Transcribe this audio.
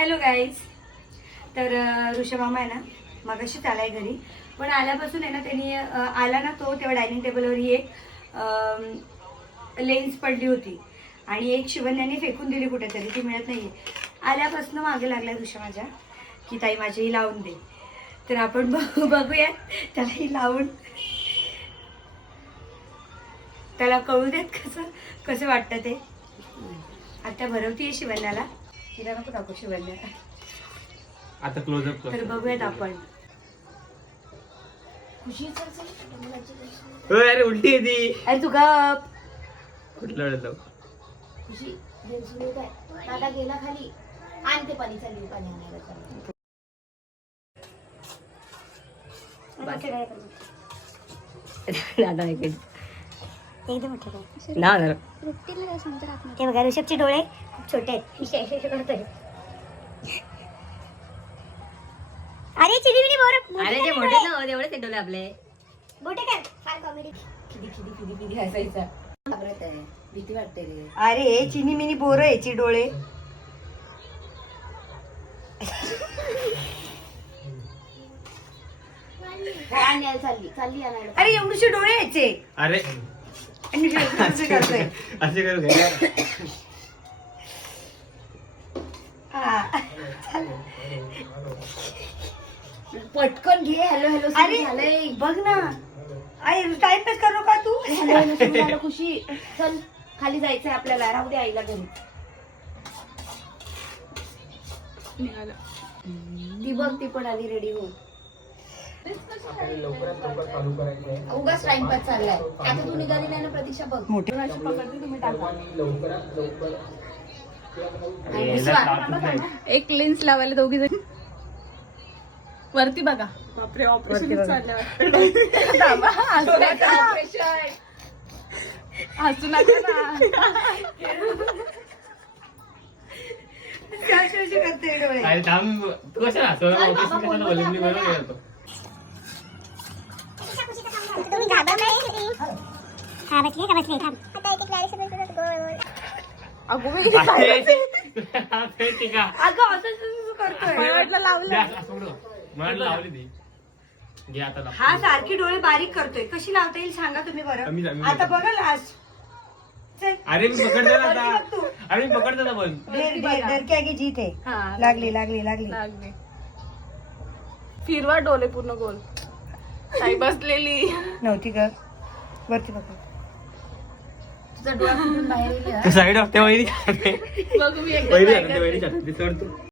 Hello guys. तर ऋषभ मामा आहे ना मगाशीच आलाय घरी, पण आल्यापासून आहे ना त्यांनी आला ना तो तेव्हा डायनिंग टेबलवर ही एक लेन्स पडली होती आणि एक शिवण्याने फेकून दिली कुठेतरी, ती मिळत नाहीये. आल्यापासून मागे लागलाय ऋषभ माझ्या की ताई माझी ही लावून दे. तर आपण बघूया त्याला ही लावून, त्याला कळू देत कसं वाटतं ते. आता भरवतीये शिवण्याला, तिला नको टाकू शिवण्या. आता क्लोजअप तर बघूयात आपण. अरे उलटी आहे ती. अरे तू गप. कुठलं रडलो? खुशी दादा गेला खाली, आणते पाणी, चालली पाणी आणायला चालली. एकदम ते बघा ऋषभचे डोळे खूप छोटे आहेत. अरे चिडीमिडी बोर. अरे ते मोठे ना एवढे ते डोले आपले मोठे काय फार कॉमेडी. किती हसायचा. घाबरत आहे, भीती वाटते रे. अरे चिनी मिनी बोर याची डोळे. आणायला चालली आणायला. अरे एवढीशे डोळे यायचे. अरे आणि असं करतोय. असे करू घ्या. हा. पटकन घे. हॅलो हॅलो अरे झालंय. बघ ना. अरे टाइमपास करू का तू. हॅलो हॅलो सुरू झालं. खुशी चल खाली जायचंय आपल्याला, राहू दे आईला घरी. ती बघ ती पण आली रेडी होऊन. उगाच टाइमपास चाललाय. आता तू निघाली नाही ना प्रतीक्षा, बघ मोठी. तुम्ही टाका. एक लेन्स लावायला दोघी जण वरती बघा. बापरे ऑपरेशन चाललं हसू नका ना. करते डोळे. अरे थांब, तू कशाला हसवलं? ऑफिस कशाला बोलून मी बरोबर गेलो. तुम्ही घाबरत नाही. हा बसले का बसले. थांब आता एक क्लॅरिफिकेशन गोल. अगो मी ठीक आहे. अगं असं करतोय. म्हटलं लावलं. मला लावली ती. घे आता लाव. हा सारखी डोळे बारीक करतोय. कशी लावता येईल सांगा तुम्ही आम्ही- बरं. आम्ही आता बघतो. बघा लास्ट. चल. अरे मी पकडतो ना वरती बघ तू. आता. अरे मी पकडतो ना पण. डर के आगे जीत है. हा लागली लागली लागली. लागले. फिरवा डोले पूर्ण गोल. आई बसलेली नव्हती ग. वरती बघा. तुझा डोळा कुठून बाहेर येईल. साईड ऑफ त्या वहिनी बघ मी वहिनी एकदम वहिनी सोड तू.